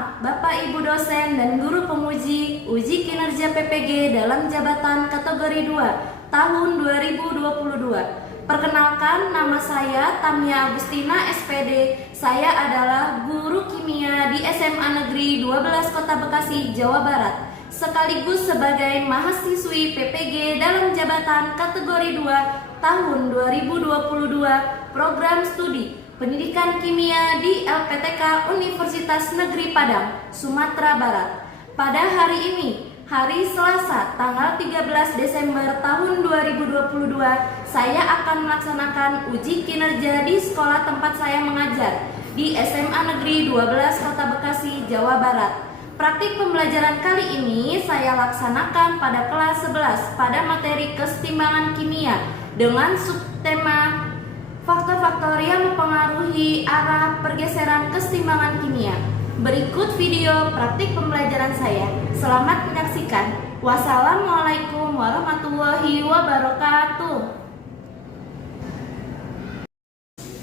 Selamat Bapak Ibu dosen dan guru pemuji uji kinerja PPG dalam jabatan kategori 2 tahun 2022. Perkenalkan, nama saya Tamia Agustina SPD. Saya adalah guru kimia di SMA Negeri 12 Kota Bekasi, Jawa Barat, sekaligus sebagai mahasiswi PPG dalam jabatan kategori 2 tahun 2022 program studi Pendidikan Kimia di LPTK Universitas Negeri Padang, Sumatera Barat. Pada hari ini, hari Selasa, tanggal 13 Desember tahun 2022, saya akan melaksanakan uji kinerja di sekolah tempat saya mengajar di SMA Negeri 12 Kota Bekasi, Jawa Barat. Praktik pembelajaran kali ini saya laksanakan pada kelas 11 pada materi kesetimbangan kimia dengan subtema faktor-faktor yang mempengaruhi arah pergeseran kesetimbangan kimia. Berikut video praktik pembelajaran saya. Selamat menyaksikan. Wassalamualaikum warahmatullahi wabarakatuh.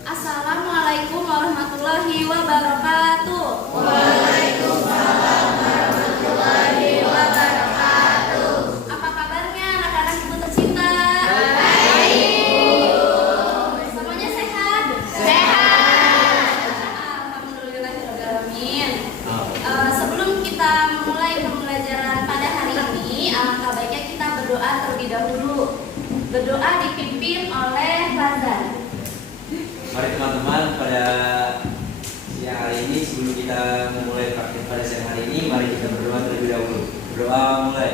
Assalamualaikum warahmatullahi wabarakatuh. Waalaikumsalam warahmatullahi wabarakatuh. Apa kabarnya anak-anak ibu tercinta? Semuanya sehat? Alhamdulillahirobbilalamin. Sebelum kita mulai pembelajaran pada hari ini, alangkah baiknya kita berdoa terlebih dahulu. Berdoa dipimpin oleh Razan. Mari teman-teman, pada siang hari ini sebelum kita memulai praktik pada siang hari ini, mari kita berdoa terlebih dahulu. Berdoa mulai.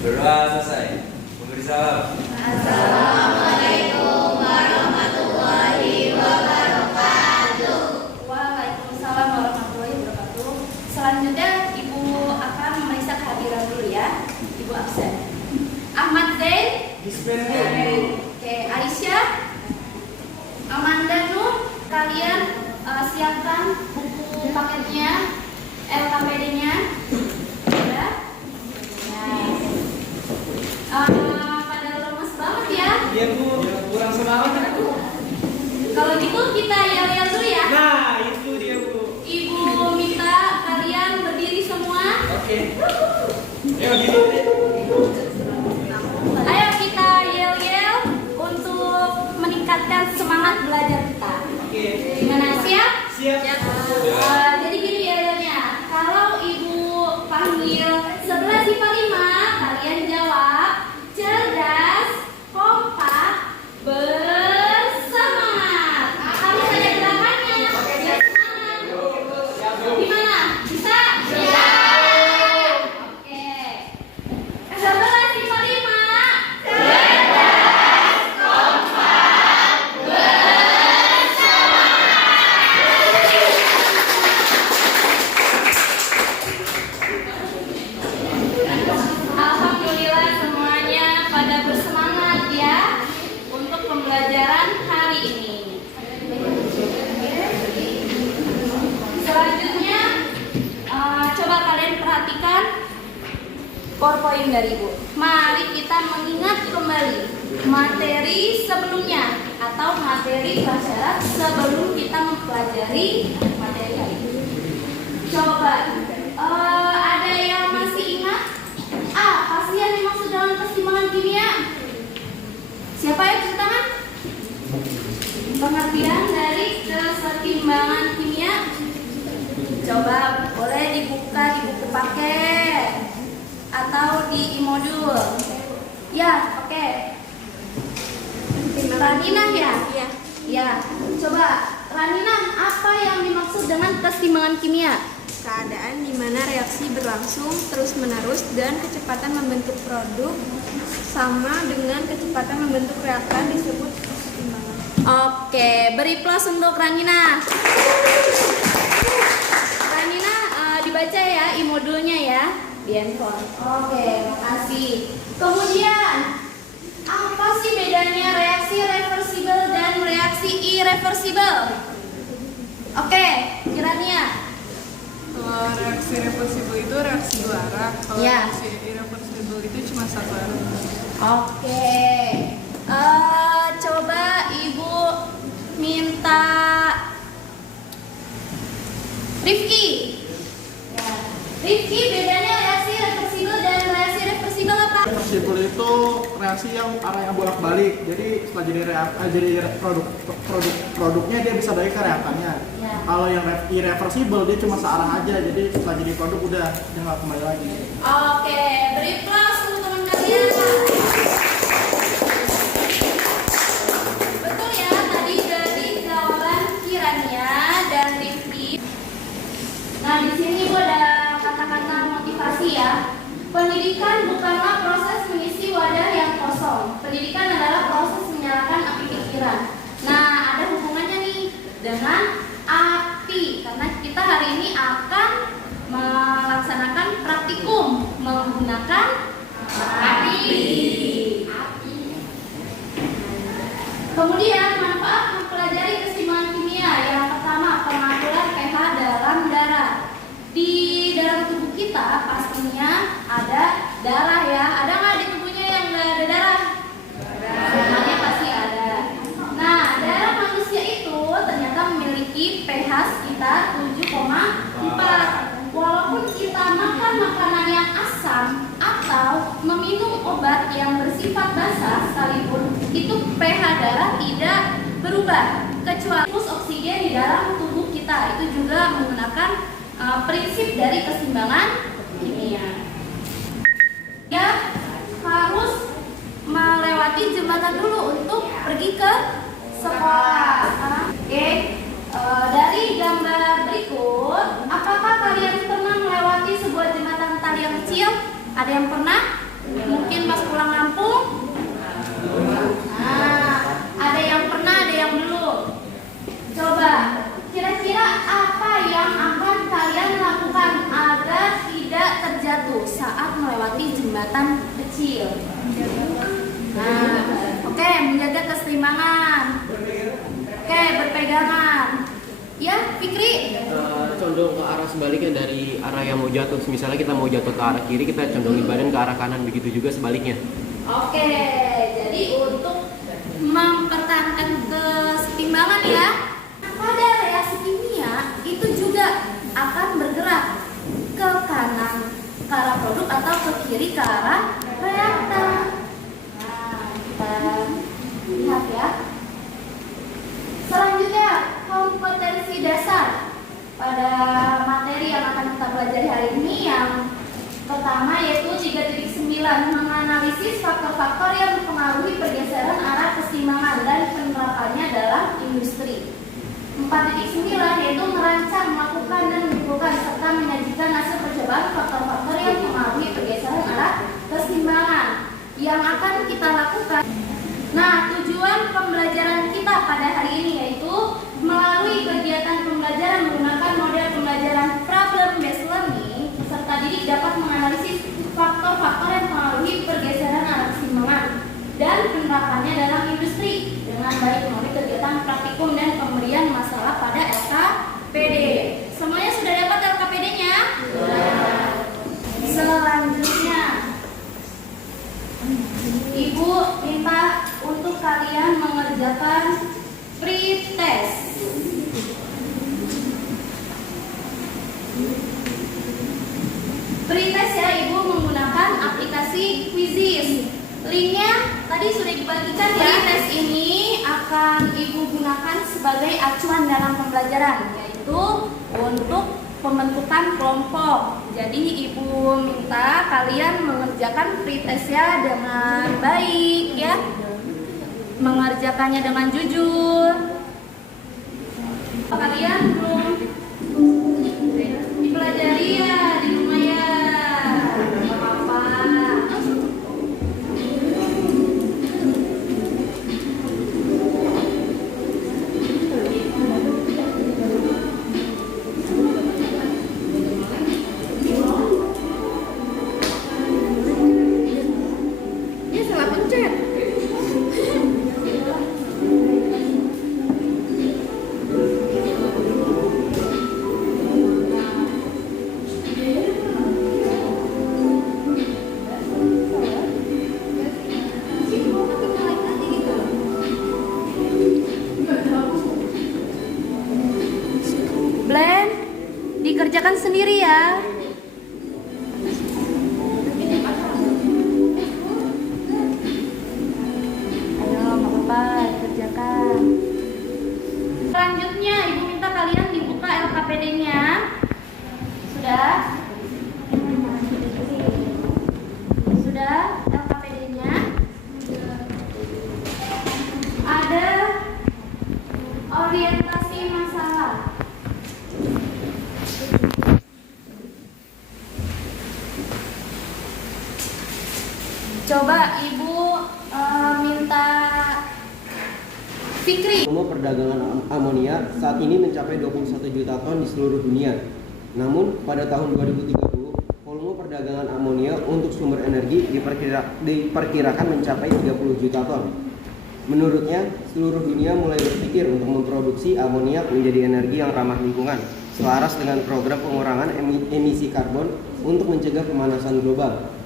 Berdoa selesai. Memberi salam. Assalamualaikum warahmatullahi wabarakatuh. Waalaikumsalam warahmatullahi wabarakatuh. Selanjutnya Ibu akan memeriksa kehadiran dulu ya. Ibu absen. Ahmad Zain. Oke, Aisyah. Amanda Nur. Kalian siapkan buku paketnya, LKPD-nya. Ya. Pada lemes banget ya. Iya Bu, kurang semangat aku. Kalau gitu kita yel-yel dulu ya. Nah, itu dia Bu. Ibu minta kalian berdiri semua. Oke. Ayo gitu. Ayo kita yel-yel untuk meningkatkan semangat belajar kita. Oke. Gimana, siap? Siap. Jadi gini yel-yelnya. Kalau Ibu panggil 11 IPA 5, kalian jawab cerdas, kompak, bersemangat. Harus ada gerakannya. Biar semangat. Gimana? Bisa? Bisa. Oke. 11 IPA 5. Alhamdulillah semuanya pada bersemangat ya untuk pembelajaran hari ini. Selanjutnya coba kalian perhatikan PowerPoint dari Ibu. Mari kita mengingat kembali materi sebelumnya atau materi prasyarat sebelum kita mempelajari materi hari ini. Coba ada yang masih ingat? Apa sih yang dimaksud dalam kesetimbangan kimia? Siapa yang cuci tangan? Pengertian dari kesetimbangan kimia. Coba boleh dibuka di buku paket atau di e-modul. Ya, oke. Ranina ya? Iya. Ya. Coba Ranina, apa yang dimaksud dengan kesetimbangan kimia? Keadaan di mana reaksi berlangsung terus-menerus dan kecepatan membentuk produk sama dengan kecepatan membentuk reaktan disebut kesetimbangan. Oke, beri plus untuk Ranina. Ranina dibaca ya e-modulnya ya di handphone. Oke, makasih. Kemudian apa sih bedanya reaksi reversibel dan reaksi irreversibel? Oke, Kirania. Kalau reaksi reversibel itu reaksi dua arah. Kalau Ya. reaksi irreversibel itu cuma sabar. Oke. Coba Ibu minta Rifki. Ya. Rifki, bedanya reaksi reversibel dan reaksi reversibel apa? Reversibel itu reaksi yang arahnya bolak-balik. Jadi setelah jadi produknya dia bisa balik ke reaktannya. Ya. Kalau yang irreversible dia cuma searah aja. Jadi setelah jadi produk udah dia nggak kembali lagi. Oke, beri plus untuk teman kalian. Betul ya, tadi dari jawaban Kirania dan Rifki. Nah, di sini gua ada kata-kata motivasi ya. Pendidikan bukanlah proses mengisi wadah yang kosong. Pendidikan adalah proses menyalakan api pikiran. Nah, ada hubungannya nih dengan api, karena kita hari ini akan melaksanakan praktikum menggunakan api. Kemudian manfaat mempelajari keseimbangan kimia. Yang pertama, pengaturan pH dalam darah. Di dalam tubuh kita pastinya ada darah ya. Ada nggak di tubuhnya yang nggak ada darah? Semuanya pasti ada. Nah, darah manusia itu ternyata memiliki pH sekitar 7,4. Walaupun kita makan makanan yang asam atau meminum obat yang bersifat basah sekalipun, itu pH darah tidak berubah kecuali oksigen di dalam tubuh kita. Itu juga menggunakan prinsip dari keseimbangan kimia. Ya, harus melewati jembatan dulu untuk pergi ke sekolah. Oke, dari gambar berikut, apakah kalian pernah melewati sebuah jembatan tali yang kecil? Ada yang pernah? Mungkin pas pulang kampung? Nah, ada yang pernah, ada yang belum. Coba, kira-kira apa yang akan kalian lakukan agar tidak terjatuh saat melewati jembatan kecil? Nah, oke, menjaga keseimbangan. Oke, berpegangan. Ya, Fikri? Condong ke arah sebaliknya dari arah yang mau jatuh. Misalnya kita mau jatuh ke arah kiri, kita condongin badan ke arah kanan. Begitu juga sebaliknya. Oke, jadi untuk mempertahankan keseimbangan ya, pada reaksi kimia itu juga akan bergerak ke kanan ke arah produk atau ke kiri ke arah reaktan. Nah, kita lihat ya. Selanjutnya, kompetensi dasar pada materi yang akan kita pelajari hari ini. Yang pertama yaitu 3.9, menganalisis faktor-faktor yang mempengaruhi pergeseran arah keseimbangan dan penerapannya dalam industri. 4.9 yaitu merancang, melakukan dan menyimpulkan serta menyajikan hasil percobaan faktor-faktor yang mempengaruhi pergeseran arah keseimbangan yang akan kita lakukan. Nah, tujuan pembelajaran kita pada hari ini yaitu melalui kegiatan pembelajaran menggunakan model pembelajaran problem based learning, peserta didik dapat menganalisis faktor-faktor yang mempengaruhi pergeseran arah keseimbangan dan penerapannya dalam industri dengan baik melalui kegiatan praktikum dan pemberian masalah pada LKPD. Semuanya sudah dapat LKPD-nya? Selanjutnya, Ibu minta untuk kalian mengerjakan pretest. Pretest ya, Ibu menggunakan aplikasi Quizzes. Linknya tadi sudah dibagikan ya. Pretest ini akan Ibu gunakan sebagai acuan dalam pembelajaran, yaitu untuk pembentukan kelompok. Jadi Ibu minta kalian mengerjakan pretestnya dengan baik ya, mengerjakannya dengan jujur. Kalian belum dipelajari ya di rumah ya, nggak apa-apa. Dia salah pencet. kerjakan sendiri ya. Ayo, nggak apa-apa, kerjakan. Selanjutnya, Ibu minta kalian dibuka LKPD-nya. Sudah? Sudah LKPD-nya? Ada orientasi masalah. Coba Ibu minta Fikri. Volume perdagangan amonia saat ini mencapai 21 juta ton di seluruh dunia. Namun, pada tahun 2030, volume perdagangan amonia untuk sumber energi diperkirakan mencapai 30 juta ton. Menurutnya, seluruh dunia mulai berpikir untuk memproduksi amoniak menjadi energi yang ramah lingkungan, selaras dengan program pengurangan emisi karbon untuk mencegah pemanasan global.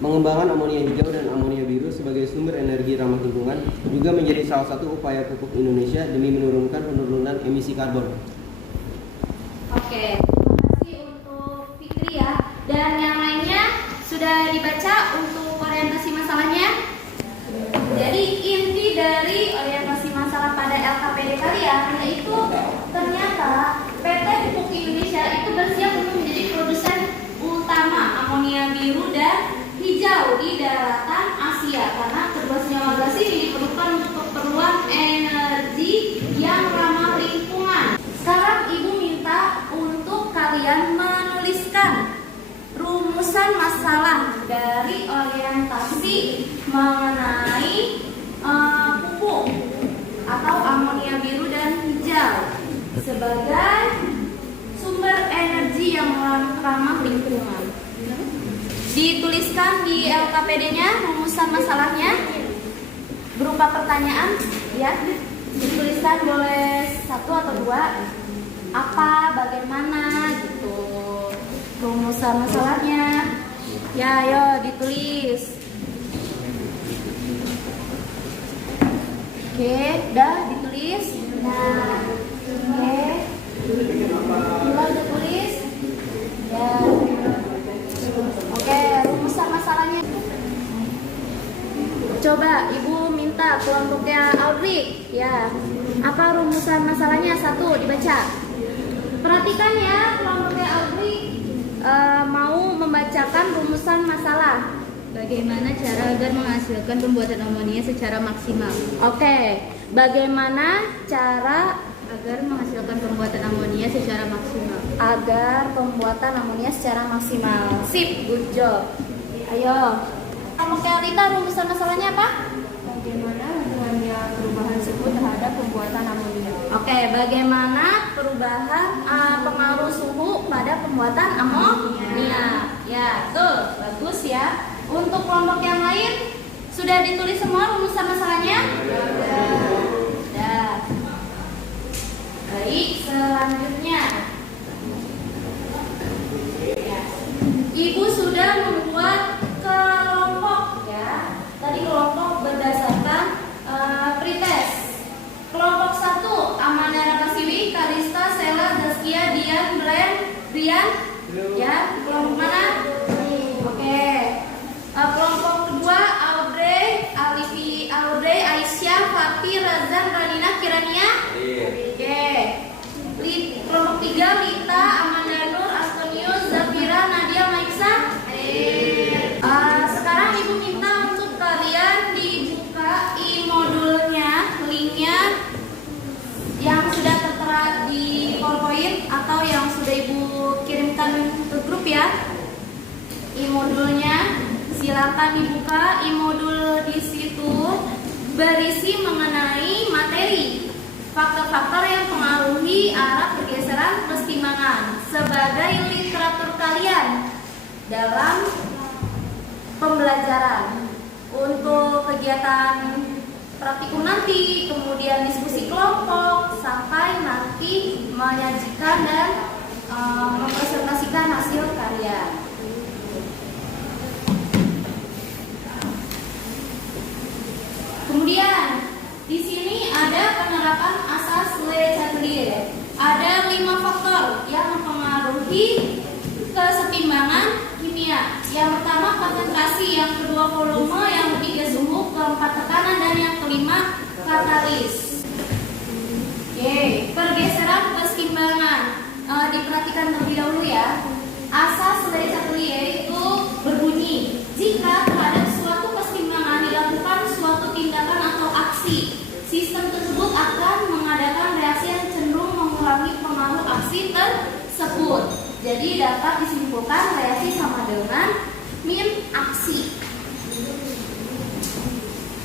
Mengembangkan amonia hijau dan amonia biru sebagai sumber energi ramah lingkungan juga menjadi salah satu upaya pupuk Indonesia demi menurunkan penurunan emisi karbon. Oke, terima kasih untuk Fikri ya. Dan yang lainnya sudah dibaca untuk orientasi masalahnya. Jadi inti dari orientasi masalah pada LKPD kalian yaitu ternyata PT Pupuk Indonesia itu bersiap untuk menjadi produsen utama amonia biru dan hijau di daratan Asia karena kedua senyawa gas ini diperlukan untuk keperluan energi yang ramah lingkungan. Sekarang Ibu minta untuk kalian menuliskan rumusan masalah dari orientasi mengenai pupuk atau amonia biru dan hijau sebagai sumber energi yang ramah lingkungan. Dituliskan di LKPD-nya rumusan masalahnya berupa pertanyaan ya. Dituliskan boleh 1 atau 2. Apa, bagaimana gitu. Rumusan masalahnya. Ya, ayo ditulis. Oke, udah ditulis. Nah, oke. Bila udah tulis. Ya. Oke, rumusan masalahnya. Coba Ibu minta kelompoknya Audrey, ya. Apa rumusan masalahnya? 1, dibaca. Perhatikan ya, kelompoknya Audrey mau membacakan rumusan masalah. Bagaimana cara agar menghasilkan pembuatan amonia secara maksimal? Oke, bagaimana cara Agar menghasilkan pembuatan amonia secara maksimal. agar pembuatan amonia secara maksimal? Sip, good job. Ayo. Kelompoknya Rita, rumusan masalahnya apa? Bagaimana hubungannya perubahan suhu terhadap pembuatan amonia? Oke, bagaimana perubahan pengaruh suhu pada pembuatan amonia? Ya, betul, bagus ya. Untuk kelompok yang lain sudah ditulis semua rumusan masalahnya? Sudah. Baik, selanjutnya. Ya. Ibu sudah membuat kelompok ya. Tadi kelompok berdasarkan pretest. Kelompok 1 Amanda Rakasiwi, Kalista, Sela, Zaskia, Dian, Brian. Ya, kelompok mana? Oke. Kelompok kedua Audrey, Aisyah, Fatih, Razan, Ranina, Kirania. Oke. Kelompok 3 Lita, Amanda Nur, Astonius, Zafira, Nadia, Maiksa. Sekarang Ibu minta untuk kalian dibuka e-modulnya, linknya yang sudah tertera di PowerPoint atau yang sudah Ibu kirimkan ke grup ya. E-modulnya silakan dibuka. E-modul di situ berisi mengenai materi faktor-faktor yang mempengaruhi arah pergeseran kesetimbangan sebagai literatur kalian dalam pembelajaran untuk kegiatan praktikum nanti, kemudian diskusi kelompok, sampai nanti menyajikan dan mempresentasikan hasil karya. Kemudian di sini ada penerapan asas Le Chatelier. Ada 5 faktor yang mempengaruhi memiliki kesetimbangan kimia. Yang pertama konsentrasi, yang kedua volume, yang ketiga suhu, keempat tekanan, dan yang kelima katalis. Oke, pergeseran kesetimbangan. Diperhatikan terlebih dahulu ya. Asas dari Chatellier itu berbunyi, jika terhadap suatu kesetimbangan dilakukan suatu tindakan atau aksi, sistem tersebut akan mengadakan reaksi yang cenderung mengurangi pengaruh aksi tersebut. Jadi dapat disimpulkan reaksi sama dengan min aksi.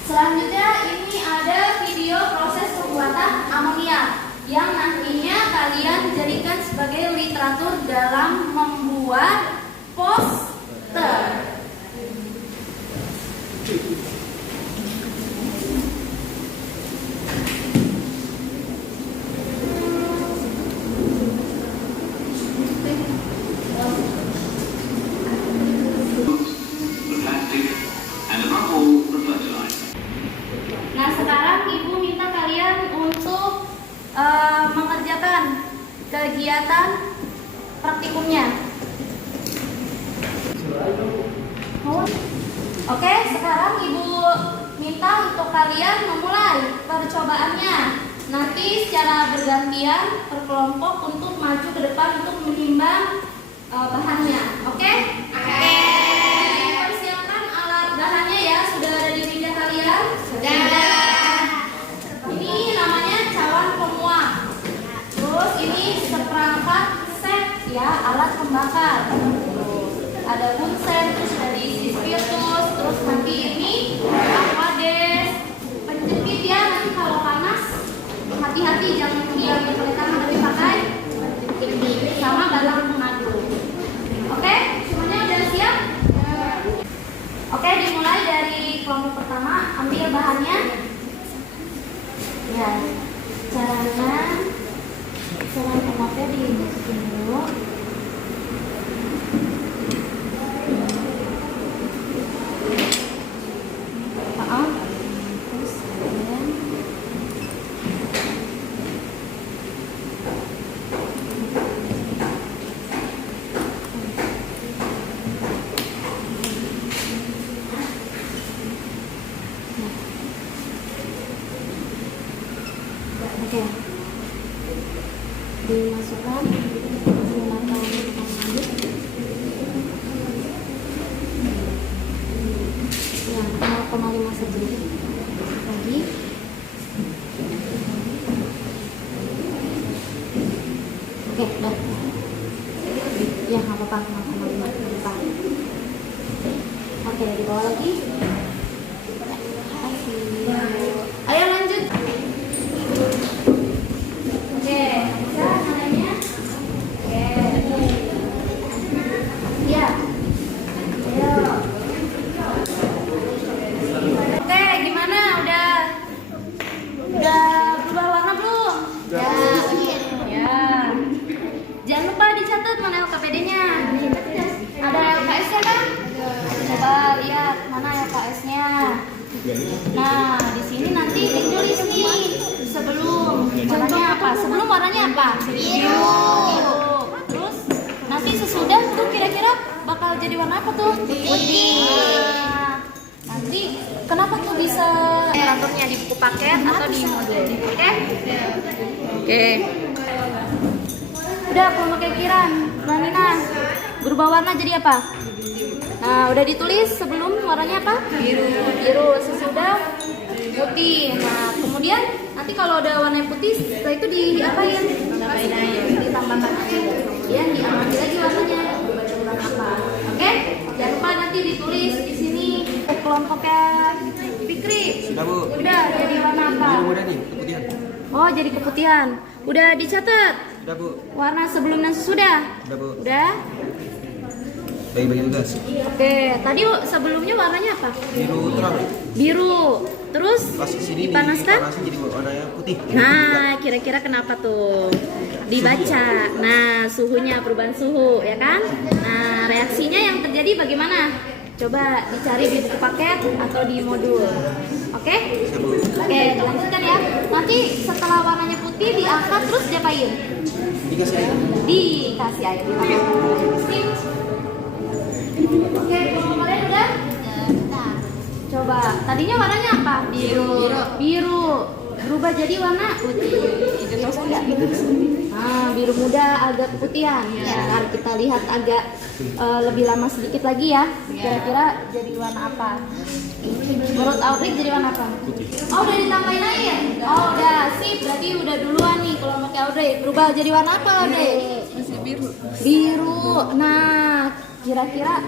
Selanjutnya ini ada video proses pembuatan amonia yang nantinya kalian jadikan sebagai literatur dalam membuat poster. Nah, sekarang Ibu minta kalian untuk mengerjakan kegiatan praktikumnya. Oke, sekarang Ibu minta untuk kalian memulai percobaannya. Nanti secara bergantian per kelompok untuk maju ke depan untuk menimbang bahannya. Oke? Oke. Persiapkan alat bahannya ya, sudah ada di meja kalian? Sudah. Ini namanya cawan penguap. Terus ini seperangkat set ya, alat pembakar. Ada bunsen, terus ada diisi spiritus, terus nanti ini aquades, penjepit ya, nanti kalau panas hati-hati jangan diam pakai tangan tapi pakai penjepit sama galang pengadu. Oke, semuanya udah siap? Oke, dimulai dari kelompok pertama, ambil bahannya. Ya, caranya cawan penguapnya dimasukin dulu. Terus kemudian oke, dimasukkan menggunakan lanjut. Ya, 0,5 saja lagi. Oke, udah. Ya, nggak apa-apa, 0,5 di depan. Oke, di bawah lagi. Ayo lanjut. Oke, bisa caranya? Oke. Ya. Ayo. Oke, gimana? Udah berubah warna belum? Ya. Ya. Jangan lupa dicatat mana LKPD-nya. Ada LKS-nya kan? Coba lihat mana LKS-nya. Nah, di sini nanti ditulis nih sebelum warnanya apa? Sebelum warnanya apa? Biru. Terus nanti sesudah tuh kira-kira bakal jadi warna apa tuh? Putih. Nah, nanti kenapa tuh bisa literaturnya di buku paket atau di modul? Oke? Oke. Udah, pemikiran, Nina. Berubah warna jadi apa? Nah, udah ditulis sebelum warnanya apa? Biru. Biru. Sesudah putih. Nah, kemudian nanti kalau udah warna putih, setelah itu diapain? Ditambahkan air. Kemudian diamati lagi warnanya. Baca ulang apa? Oke? Jangan lupa nanti ditulis di sini kelompoknya Fikri. Sudah, Bu. Udah jadi warna apa? Biru muda nih, keputihan. Oh, jadi keputihan. Udah dicatat Sudah, Bu. warna sebelum dan sesudah? Sudah, Bu. Udah? Bagi-bagi tugas. Oke, tadi sebelumnya warnanya apa? Biru terang. Biru. Terus Pas kesini dipanaskan? dipanasin jadi warnanya putih. Nah, kira-kira kenapa tuh? Dibaca. Nah, suhunya, perubahan suhu, ya kan? Nah, reaksinya yang terjadi bagaimana? Coba dicari di buku paket atau di modul. Oke? Bisa, Bu. Oke, lanjutkan ya. Nanti setelah warnanya putih diangkat terus diapain? Dikasih dikasih air ditambahkan. Sip. Oke, kelompok kalian udah? Coba, tadinya warnanya apa? Biru. Biru. Berubah jadi warna putih. Itu terus enggak? Nah, biru muda agak keputihan. Nah, kita lihat agak lebih lama sedikit lagi ya. Kira-kira jadi warna apa? Menurut Audrey jadi warna apa? Putih. Oh, udah ditambahin air? Oh, udah. Sip, berarti udah duluan nih kalau pakai Audrey. Berubah jadi warna apa, Audrey? Masih biru. Biru. Nah, kira-kira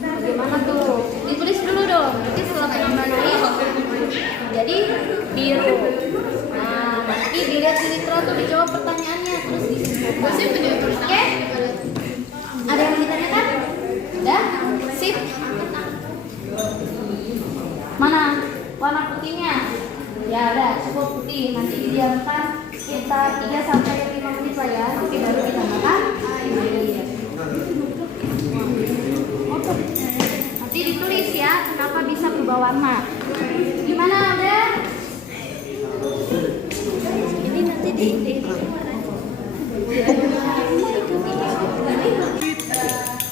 bagaimana tuh? Ditulis dulu dong. Nanti setelah penambahan air jadi biru. Nah, nanti dilihat di literatur, dijawab pertanyaannya terus disimpulkan. Oke? Ada yang ditanyakan? Udah? Sip. Mana warna putihnya? Ya udah, cukup putih. Nanti didiamkan sekitar 3 sampai 5 menit lah ya. Nanti baru ditambahkan air. Nanti ditulis ya kenapa bisa berubah warna. Gimana udah? Ini nanti di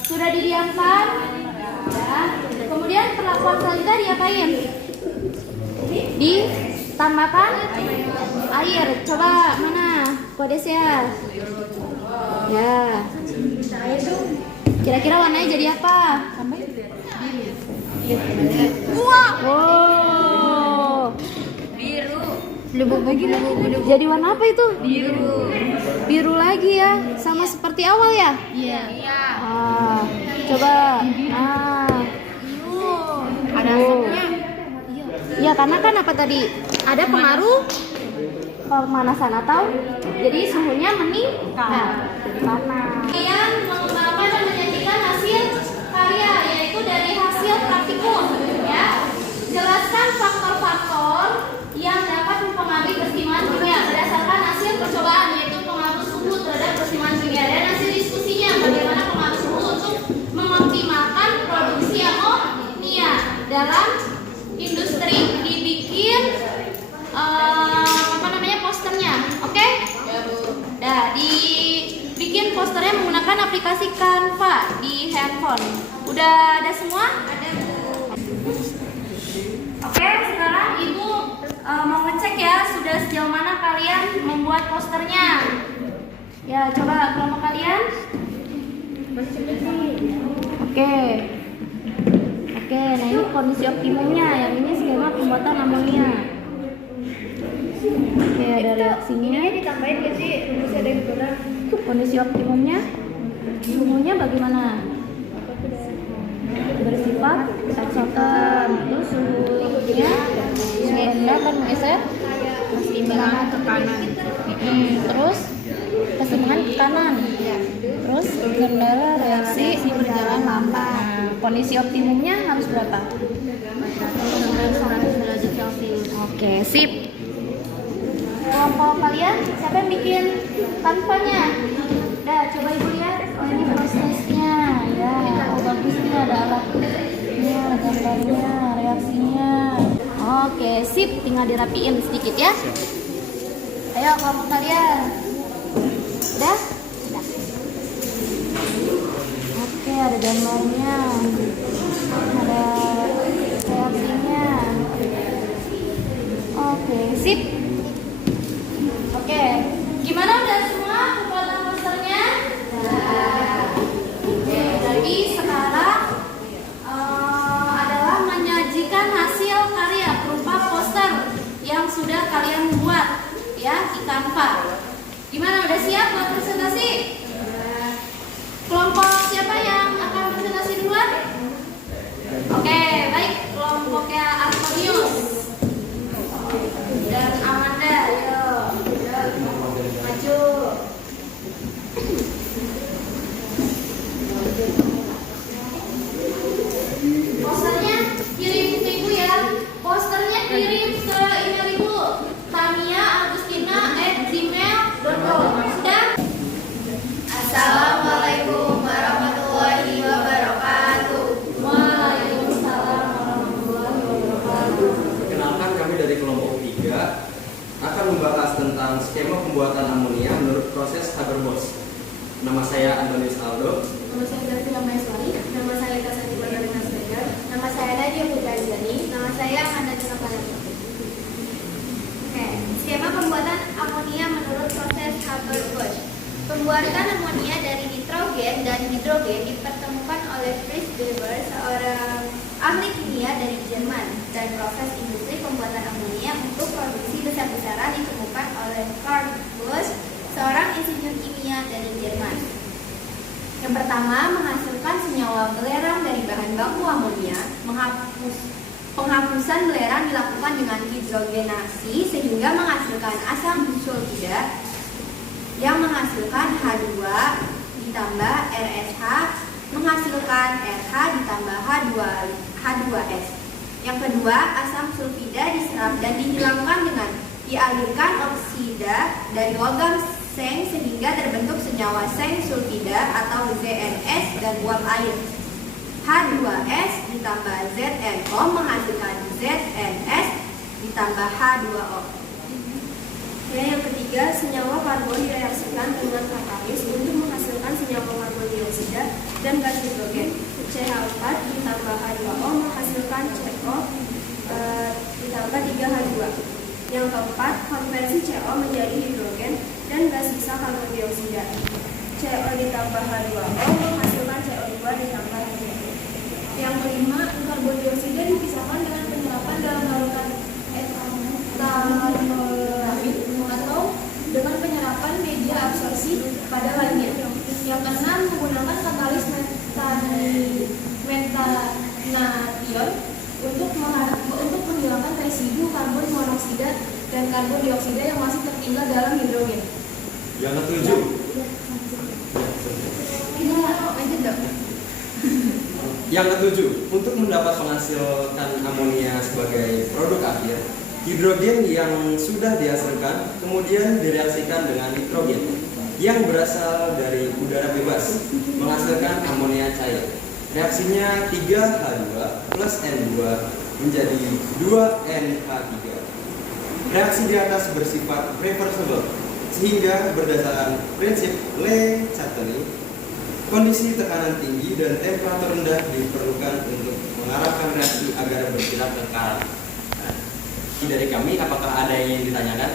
sudah didiamkan. Ya. Kemudian perlakuan selanjutnya diapain? Ditambahkan air. Coba mana? Kodes ya. Ya. Kira-kira warnanya jadi apa? Wow. Biru. Jadi warna apa itu? Biru. Biru lagi ya, sama seperti awal ya? Iya. Coba. Ada asapnya. Iya, karena kan apa tadi? Ada pengaruh pemanasan atau jadi suhunya meningkat. Jadi panas. Kalian mengembangkan dan menyajikan hasil karya, yaitu dari hasil praktikum, ya. Jelaskan faktor-faktor yang dapat mempengaruhi keseimbangan kimia berdasarkan hasil percobaan, yaitu pengaruh suhu terhadap keseimbangan kimia, dan hasil diskusinya bagaimana pengaruh suhu untuk mengoptimalkan produksi amonia dalam industri. Dibikin posternya, oke? Ya, Bu. Nah, dibikin posternya menggunakan aplikasi Canva di handphone. Udah ada semua? Ada, Bu. Oke, sekarang Ibu mau ngecek ya sudah sejauh mana kalian membuat posternya. Ya, coba kelompok kalian. Oke. Nah ini kondisi optimumnya, yang ini skema pembuatan amonia. Oke, ada reaksinya. Ditambahin gak sih? Masih ada yang kurang. Kondisi optimumnya, suhunya bagaimana? Bersifat eksoter. Terus suhunya rendah kan geser keseimbangan ke kanan. Terus keseimbangan ke kanan. Terus kendala reaksi berjalan lambat. Kondisi optimumnya harus berapa? 100 derajat Celcius. Oke, sip. Kelompok kalian siapa yang bikin Canva-nya? Dah, coba Ibu lihat. Oh, ini prosesnya. Ya, oh bagus nih, ada alatnya, gambarnya, reaksinya. Oke, sip. Tinggal dirapiin sedikit ya. Ayo kelompok kalian. Udah? Udah. Oke, ada gambarnya. Ada reaksinya. Oke, sip. Oke, gimana udah semua pembuatan posternya? Oke, jadi sekarang adalah menyajikan hasil karya berupa poster yang sudah kalian buat ya di Canva. Gimana, udah siap buat presentasi? Kelompok siapa yang akan presentasi duluan? Oke, baik, kelompoknya Antonius dan Amanda, yuk. Maju. Posternya kirim ke Ibu ya. Posternya kirim ke email Ibu, tamiaagustina@gmail.com. Sudah? Assalamualaikum warahmatullahi wabarakatuh. Waalaikumsalam warahmatullahi wabarakatuh. Perkenalkan, kami dari kelompok 3 akan membahas tentang skema pembuatan amonia menurut proses Haber-Bosch. Nama saya Antonius Aldo. Nama saya Davina Maiswari. Nama saya Kasati Margarina Sregar. Nama saya Nadia Putra Anjani. Nama saya Amanda Cinapalan. Oke, skema pembuatan amonia menurut proses Haber-Bosch. Pembuatan amonia dari nitrogen dan hidrogen dipertemukan oleh Fritz Weber, seorang ahli kimia dari Jerman, dan proses industri pembuatan amonia untuk produksi besar-besaran ditemukan oleh Karl Bosch, seorang insinyur kimia dari Jerman. Yang pertama, menghasilkan senyawa belerang dari bahan baku amonia. Penghapusan belerang dilakukan dengan hidrogenasi sehingga menghasilkan asam sulfida yang menghasilkan H2 ditambah RSH menghasilkan RH ditambah H2S. Yang kedua, asam sulfida diserap dan dihilangkan dengan dialirkan oksida dari logam seng sehingga terbentuk senyawa seng sulfida atau ZNS dan uap air. H2S ditambah ZNO menghasilkan ZNS ditambah H2O. Yang ketiga, senyawa karbon direaksikan dengan katalis untuk menghasilkan senyawa karbon dioksida dan gas hidrogen. CH4 ditambah H2O menghasilkan CO ditambah 3H2. Yang keempat, konversi CO menjadi hidrogen dan gas sisa karbon dioksida. CO ditambah H2O menghasilkan CO2 ditambah H2O. Yang kelima, karbon dioksida dipisahkan dengan penyerapan dalam larutan etanolamid atau dengan penyerapan media absorpsi pada lainnya. Yang keenam, menggunakan katalis metanation untuk menghilangkan residu karbon monoksida dan karbon dioksida yang masih tertinggal dalam hidrogen. Yang ketujuh. Yang ketujuh, untuk mendapat menghasilkan amonia sebagai produk akhir, hidrogen yang sudah dihasilkan kemudian direaksikan dengan nitrogen yang berasal dari udara bebas menghasilkan amonia cair. Reaksinya 3H2 plus N2 menjadi 2NH3. Reaksi di atas bersifat reversible sehingga berdasarkan prinsip Le-Chatelet, kondisi tekanan tinggi dan temperatur rendah diperlukan untuk mengarahkan reaksi agar bergerak ke kanan. Dari kami, apakah ada yang ingin ditanyakan?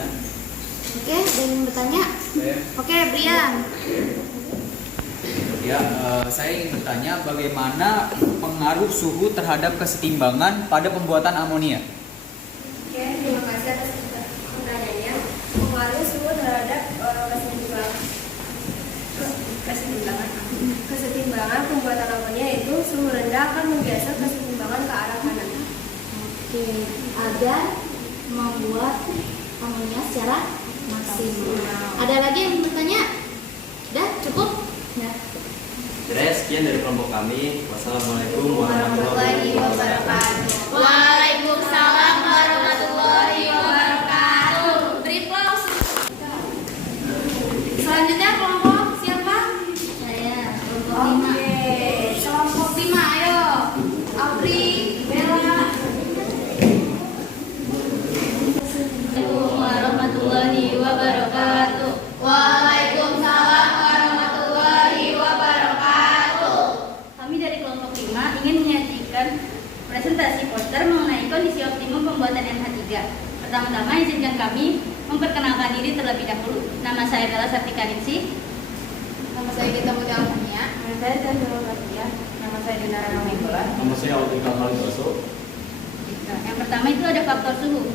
Oke, ada yang bertanya? Oke, Brian. Ya, saya ingin bertanya bagaimana pengaruh suhu terhadap kesetimbangan pada pembuatan amonia? Oke, terima kasih atas pertanyaannya. Pengaruh suhu terhadap kesetimbangan pembuatan amonia itu suhu rendah akan menggeser kesetimbangan ke arah kanan. Oke, agar membuat amonia secara maksimal. Ada lagi yang bertanya? Udah cukup? Ya. Sekian dari kelompok kami. Wassalamualaikum warahmatullahi wabarakatuh. Waalaikumsalam warahmatullahi wabarakatuh. Beri aplaus. Selanjutnya kelompok siapa? Saya kelompok 5. Oke, kelompok 5, ayo. Audrey, Bella. Assalamualaikum warahmatullahi wabarakatuh. Waalaikumsalam warahmatullahi wabarakatuh. Kami dari kelompok 5 ingin menyajikan presentasi poster mengenai kondisi optimum pembuatan NH3. Pertama-tama izinkan kami memperkenalkan diri terlebih dahulu. Nama saya Bella Sartika Ningsih. Nama saya Gita Mutia Alfania. Nama saya Chandra Fatia. Nama saya Dinara Namenggola. Nama saya Alvin Kamalidoso. Yang pertama itu ada faktor suhu.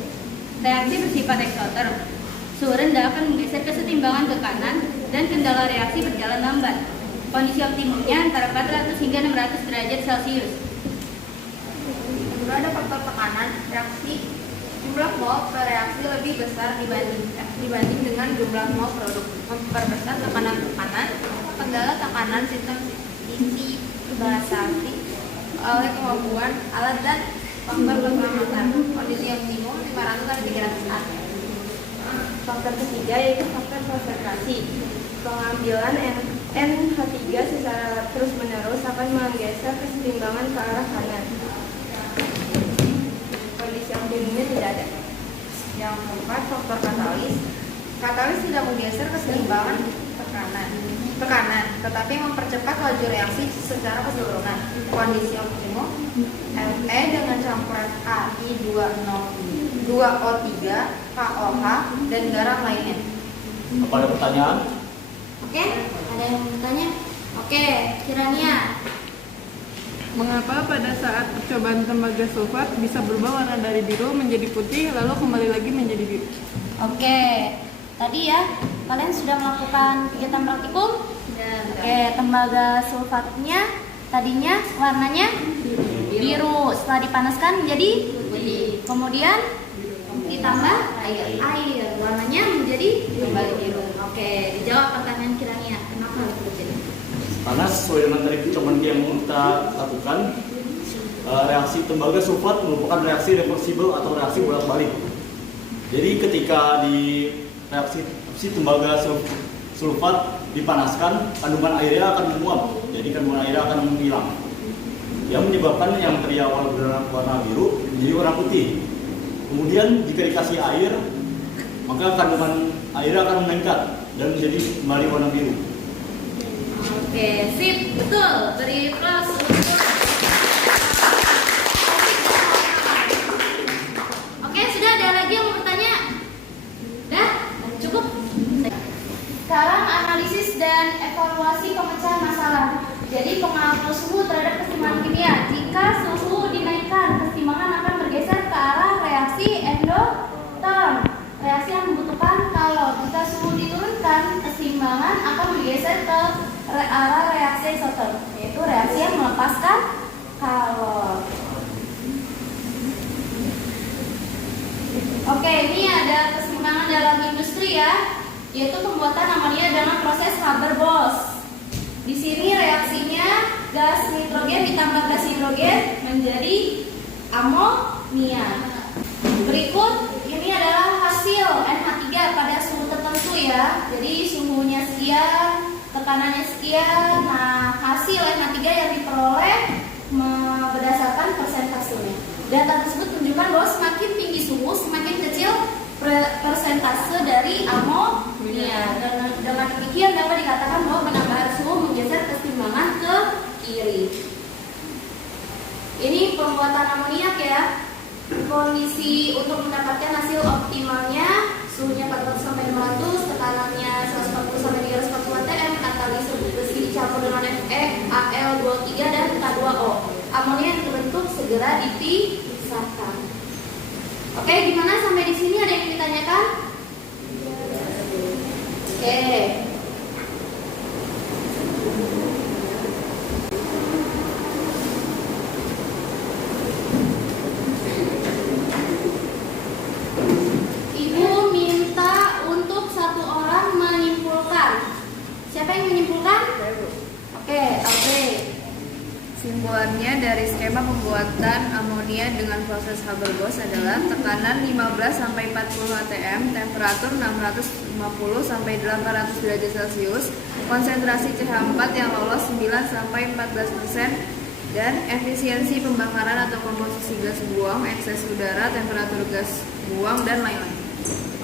Reaksi bersifat eksoter. Suhu rendah akan menggeser kesetimbangan ke kanan dan kendala reaksi berjalan lambat. Kondisi optimumnya antara 400 hingga 600 derajat Celcius. Kedua ada faktor tekanan. Reaksi jumlah mol per reaksi lebih besar dibanding dengan jumlah mol produk. Memperbesar tekanan kendala tekanan sistem intibasasi oleh kemampuan alat dan faktor keselamatan. Kondisi optimum 500 kali 300 A. Faktor ketiga yaitu faktor konsentrasi. Pengambilan NH3 secara terus-menerus akan menggeser kesetimbangan ke arah kanan. Kondisi optimumnya tidak ada. Yang keempat, faktor katalis. Katalis tidak menggeser kesetimbangan ke kanan. tetapi mempercepat laju reaksi secara keseluruhan. Kondisi optimum Fe dengan campuran Ai2O3, KOH, dan garam lainnya. Apa ada pertanyaan? Oke, ada yang bertanya? Oke, Kirania. Mengapa pada saat percobaan tembaga sulfat bisa berubah warna dari biru menjadi putih lalu kembali lagi menjadi biru? Oke, tadi ya kalian sudah melakukan kegiatan praktikum? Oke, tembaga sulfatnya tadinya warnanya biru, setelah dipanaskan menjadi putih. Kemudian ditambah air, warnanya menjadi kembali biru. Oke, dijawab pertanyaan Kirania. Kenapa putih? Karena sesuai dengan tadi percobaan yang kita lakukan, reaksi tembaga sulfat merupakan reaksi reversible atau reaksi bolak-balik. Jadi ketika di reaksi tembaga sulfat dipanaskan, kandungan airnya akan menguap. Jadi kandungan airnya akan menghilang, yang menyebabkan yang tadi awal berwarna biru menjadi warna putih. Kemudian jika dikasih air, maka kandungan airnya akan meningkat dan menjadi kembali warna biru. Oke, sip, betul. Beri plus untuk. Oke, sudah ada lagi yang mau bertanya? Udah? Cukup? Sekarang analisis dan evaluasi pemecahan masalah. Jadi pengaruh suhu terhadap keseimbangan kimia. Jika suhu dinaikkan, keseimbangan akan bergeser ke arah reaksi endoterm. Reaksi yang membutuhkan kalor. Jika suhu diturunkan, keseimbangan akan bergeser ke arah reaksi isoterm, yaitu reaksi yang melepaskan kalor. Oke, ini ada keseimbangan dalam industri ya, yaitu pembuatan amonia dengan proses Haber-Bosch. Di sini reaksinya gas nitrogen ditambah gas hidrogen menjadi amonia. Berikut ini adalah hasil NH3 pada suhu tertentu ya. Jadi suhunya sekian, tekanannya sekian. Nah, hasil NH3 yang diperoleh berdasarkan persentasenya. Data tersebut menunjukkan bahwa semakin tinggi suhu, semakin kecil persentase dari amonia. Dengan demikian dapat dikatakan bahwa penambahan suhu menggeser keseimbangan ke kiri. Ini pembuatan amoniak ya. Kondisi untuk mendapatkan hasil optimalnya suhunya 400 sampai 500, tekanannya 140 sampai 340 atm, katalisis besi dicampur dengan Fe, Al2O3 dan K2O. Amonia yang terbentuk segera dipisahkan. Oke, gimana sampai di sini, ada yang ditanyakan? Oke. Ibu minta untuk satu orang menyimpulkan. Siapa yang menyimpulkan? Oke. Kesimpulannya dari skema pembuatan amonia dengan proses Haber-Bosch adalah tekanan 15 sampai 40 atm, temperatur 650 sampai 800 derajat Celcius, konsentrasi CH4 yang lolos 9 sampai 14%, dan efisiensi pembakaran atau komposisi gas buang, ekses udara, temperatur gas buang, dan lain-lain.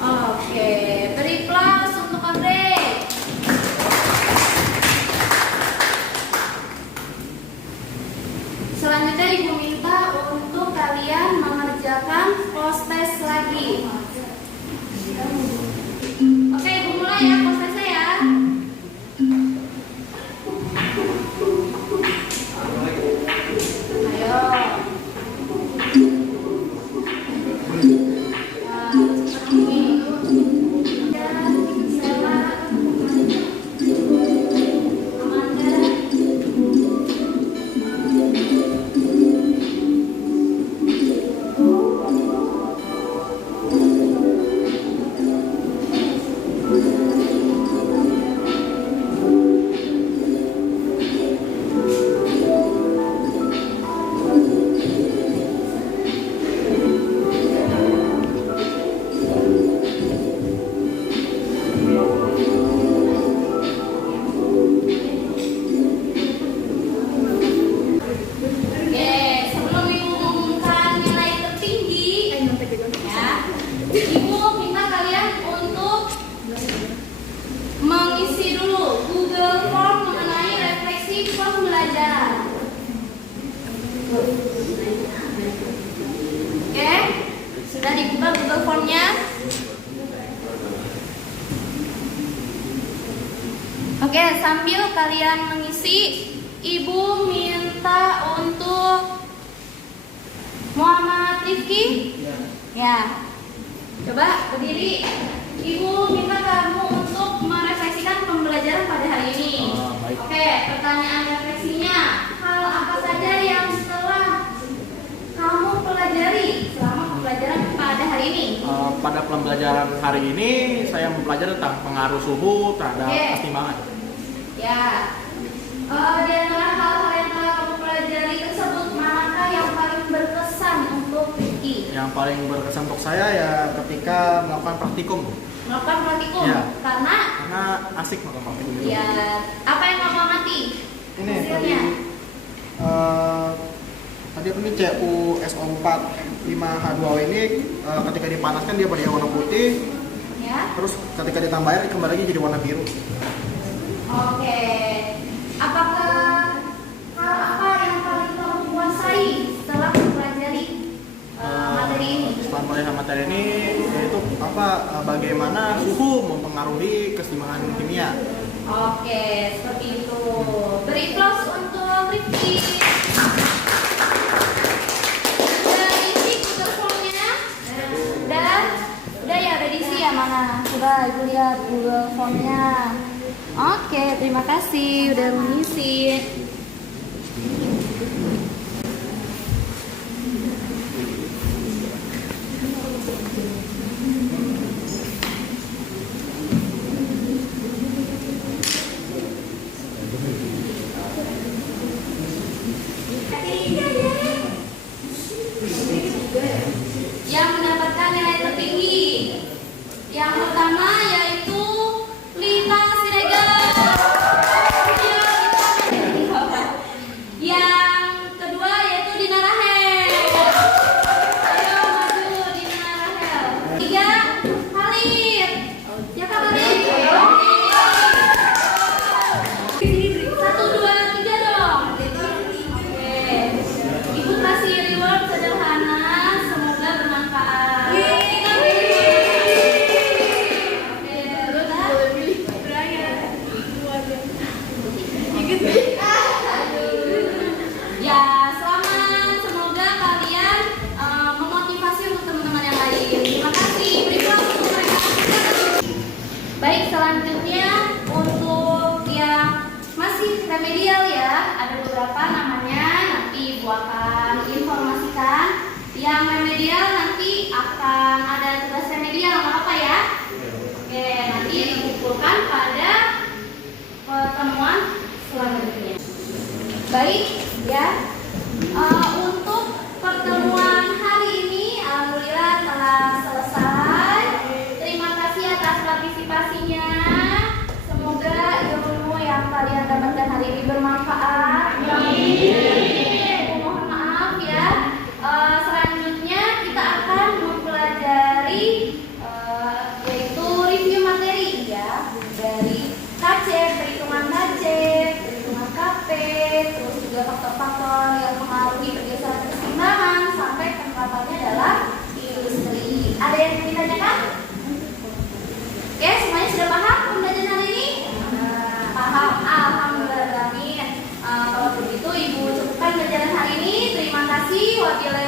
Oke, beri plus untuk Andre. Selanjutnya Ibu minta untuk kalian mengerjakan post test lagi. Oke, Ibu mulai ya post testnya ya. Ayo. Nah, ini. sambil kalian mengisi, Ibu minta untuk Muhammad Rifki. Ya. Coba berdiri. Ibu minta kamu untuk merefleksikan pembelajaran pada hari ini. Baik. Oke, pertanyaan refleksinya. Hal apa saja yang telah kamu pelajari selama pembelajaran pada hari ini? Pada pembelajaran hari ini saya mempelajari tentang pengaruh suhu terhadap kesetimbangan. Ya. Di antara hal-hal yang telah kamu pelajari tersebut, manakah yang paling berkesan untuk Rifki? Yang paling berkesan untuk saya ya ketika melakukan praktikum. Melakukan praktikum? Ya. Karena asik melakukan praktikum itu. ya, apa yang kamu amati? Ini Hasilnya? tadi ini CuSO4 5H2O ini ketika dipanaskan dia berwarna warna putih, Ya. terus ketika ditambah air kembali lagi jadi warna biru. Oke. Apakah hal apa yang paling kamu kuasai setelah mempelajari materi ini? Setelah melihat materi ini yaitu bagaimana suhu mempengaruhi keseimbangan kimia. Oke, seperti itu. Beri applause untuk Rifki. Udah diisi Google Form-nya? Udah ya, udah diisi ya mana? Coba Ibu lihat Google Form-nya. Oke, terima kasih udah mengisi. Yang mendapatkan nilai tertinggi yang pertama yaitu Lita Siregar. Yang kedua yaitu Dina Rahel. Ayo maju Dina Rahel. Tiga Halid. Siapa Halid? Satu dua tiga dong. Oke. Ibu kasih reward sederhana. Semoga bermanfaat. Ya, selamat. Semoga kalian memotivasi untuk teman-teman yang lain. Terima kasih. Berikan untuk mereka. Baik, selanjutnya untuk yang masih remedial ya, ada beberapa namanya. Nanti Ibu akan informasikan. Yang remedial nanti akan ada tugas remedial, nggak apa-apa ya? Oke, nanti dikumpulkan pada pertemuan selanjutnya. Baik, ya. Untuk pertemuan hari ini, alhamdulillah telah selesai. Terima kasih atas partisipasinya. Semoga ilmu yang kalian dapatkan hari ini bermanfaat. Mohon maaf ya. Selanjutnya kita akan mempelajari yaitu review materi ya dari KC, perhitungan KC, perhitungan KP, terus juga faktor-faktor yang mempengaruhi pergeseran keseimbangan sampai penerapannya dalam industri. Ada yang ingin ditanyakan? Oke, semuanya sudah paham pembelajaran hari ini? Paham, alhamdulillah. Kalau begitu Ibu cukupkan pembelajaran hari ini. Terima kasih. Wabillahi